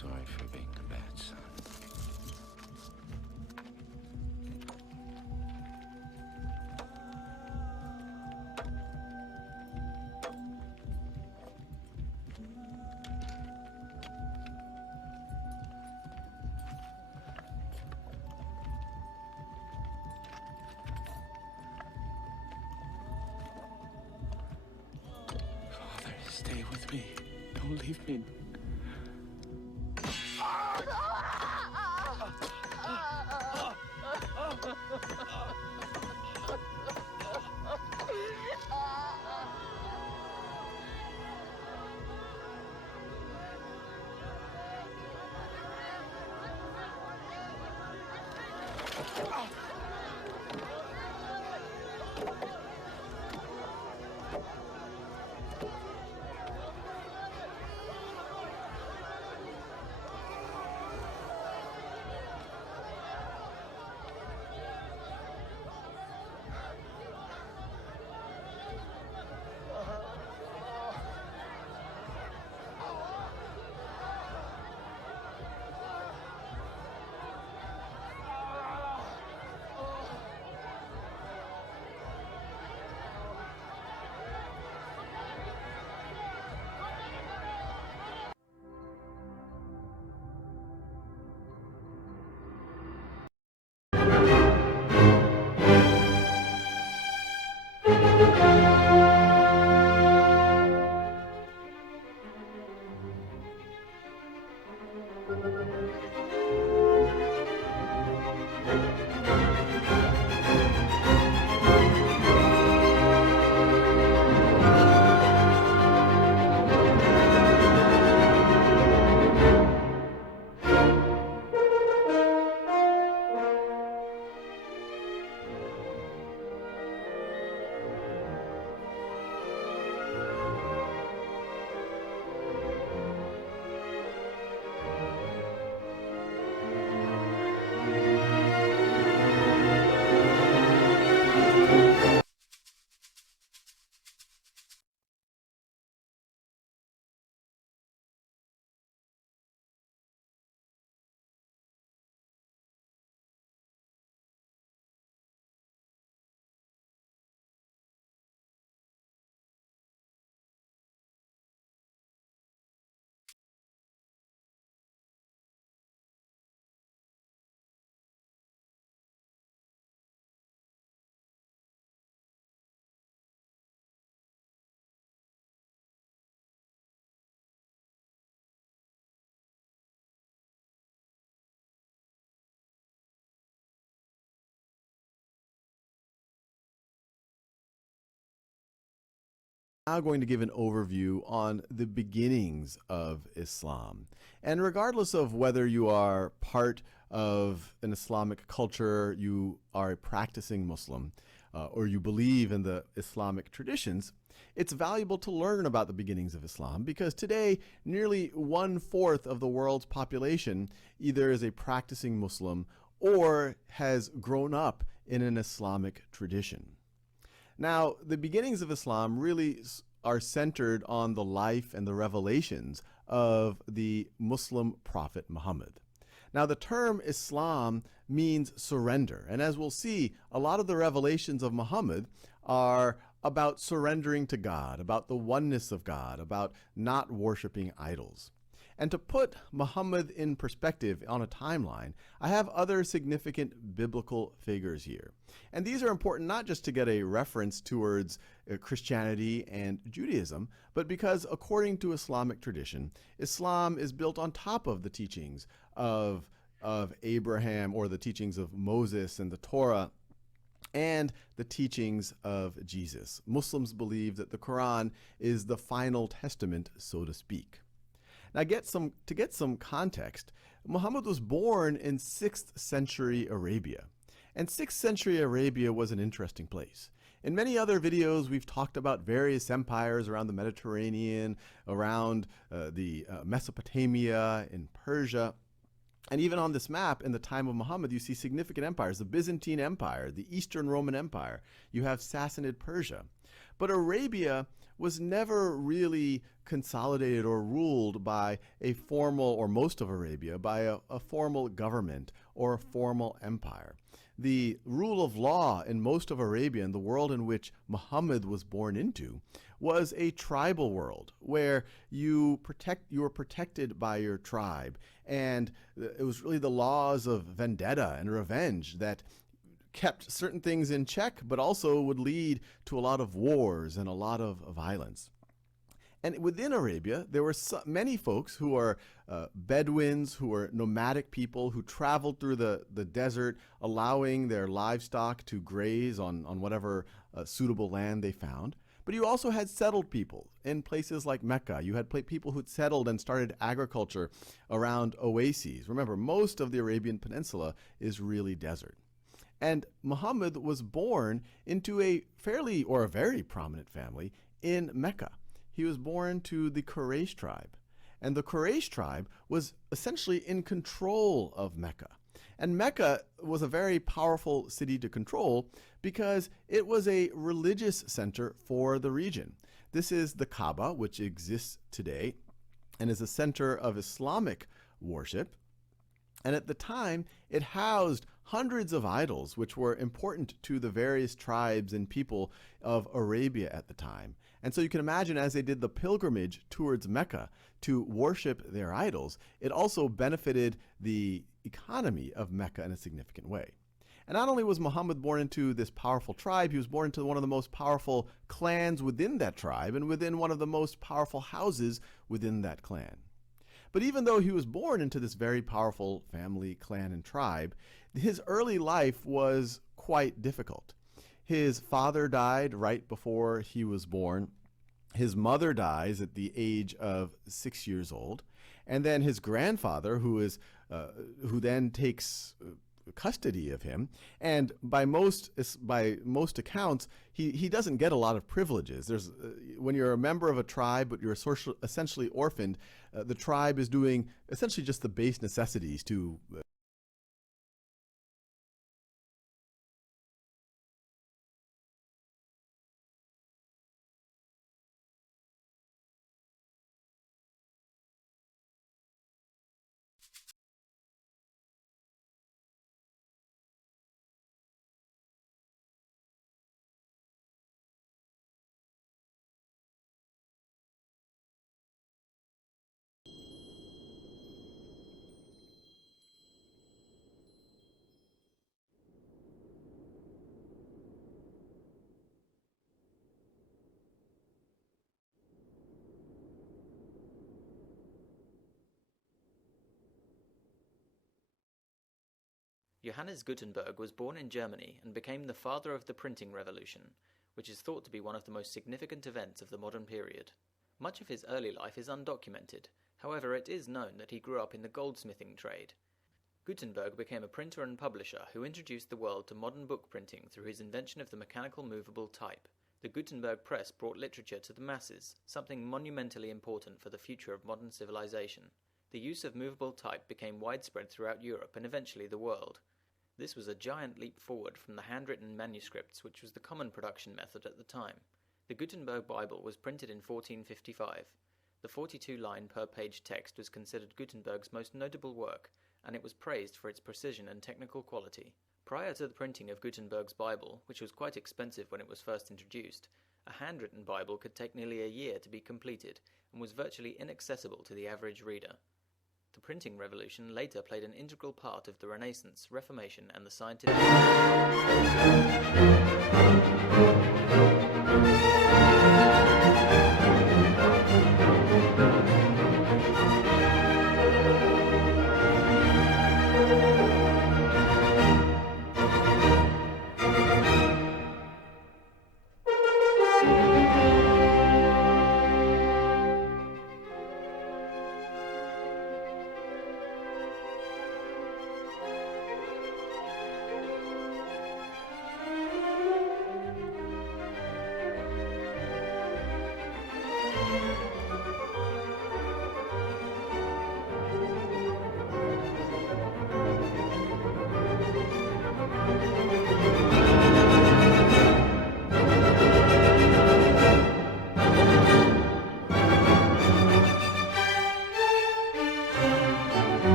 sorry for being a bad son. Father, stay with me. Don't leave me. Now going to give an overview on the beginnings of Islam. And regardless of whether you are part of an Islamic culture, you are a practicing Muslim, or you believe in the Islamic traditions, it's valuable to learn about the beginnings of Islam because today nearly 1/4 of the world's population either is a practicing Muslim or has grown up in an Islamic tradition. Now, the beginnings of Islam really are centered on the life and the revelations of the Muslim prophet Muhammad. Now, the term Islam means surrender, and as we'll see, a lot of the revelations of Muhammad are about surrendering to God, about the oneness of God, about not worshiping idols. And to put Muhammad in perspective on a timeline, I have other significant biblical figures here. And these are important not just to get a reference towards Christianity and Judaism, but because according to Islamic tradition, Islam is built on top of the teachings of Abraham, or the teachings of Moses and the Torah, and the teachings of Jesus. Muslims believe that the Quran is the final testament, so to speak. Now, to get some context, Muhammad was born in 6th century Arabia. And 6th century Arabia was an interesting place. In many other videos, we've talked about various empires around the Mediterranean, around Mesopotamia, in Persia. And even on this map, in the time of Muhammad, you see significant empires: the Byzantine Empire, the Eastern Roman Empire. You have Sassanid Persia. But Arabia was never really consolidated or ruled by a formal, or most of Arabia, by a formal government or a formal empire. The rule of law in most of Arabia, and the world in which Muhammad was born into, was a tribal world where you were protected by your tribe, and it was really the laws of vendetta and revenge that kept certain things in check, but also would lead to a lot of wars and a lot of violence. And within Arabia, there were many folks who are Bedouins, who were nomadic people who traveled through the desert, allowing their livestock to graze on whatever suitable land they found. But you also had settled people in places like Mecca. You had people who'd settled and started agriculture around oases. Remember, most of the Arabian Peninsula is really desert. And Muhammad was born into a very prominent family in Mecca. He was born to the Quraysh tribe. And the Quraysh tribe was essentially in control of Mecca. And Mecca was a very powerful city to control because it was a religious center for the region. This is the Kaaba, which exists today and is a center of Islamic worship. And at the time, it housed hundreds of idols, which were important to the various tribes and people of Arabia at the time. And so you can imagine, as they did the pilgrimage towards Mecca to worship their idols, it also benefited the economy of Mecca in a significant way. And not only was Muhammad born into this powerful tribe, he was born into one of the most powerful clans within that tribe and within one of the most powerful houses within that clan. But even though he was born into this very powerful family, clan, and tribe, his early life was quite difficult. His father died right before he was born. His mother dies at the age of 6 years old. And then his grandfather, who then takes custody of him, and by most accounts, he doesn't get a lot of privileges. When you're a member of a tribe, but you're essentially orphaned, the tribe is doing essentially just the base necessities to Johannes Gutenberg was born in Germany and became the father of the printing revolution, which is thought to be one of the most significant events of the modern period. Much of his early life is undocumented, however it is known that he grew up in the goldsmithing trade. Gutenberg became a printer and publisher who introduced the world to modern book printing through his invention of the mechanical movable type. The Gutenberg press brought literature to the masses, something monumentally important for the future of modern civilization. The use of movable type became widespread throughout Europe and eventually the world. This was a giant leap forward from the handwritten manuscripts, which was the common production method at the time. The Gutenberg Bible was printed in 1455. The 42-line per-page text was considered Gutenberg's most notable work, and it was praised for its precision and technical quality. Prior to the printing of Gutenberg's Bible, which was quite expensive when it was first introduced, a handwritten Bible could take nearly a year to be completed and was virtually inaccessible to the average reader. The printing revolution later played an integral part of the Renaissance, Reformation, and the scientific...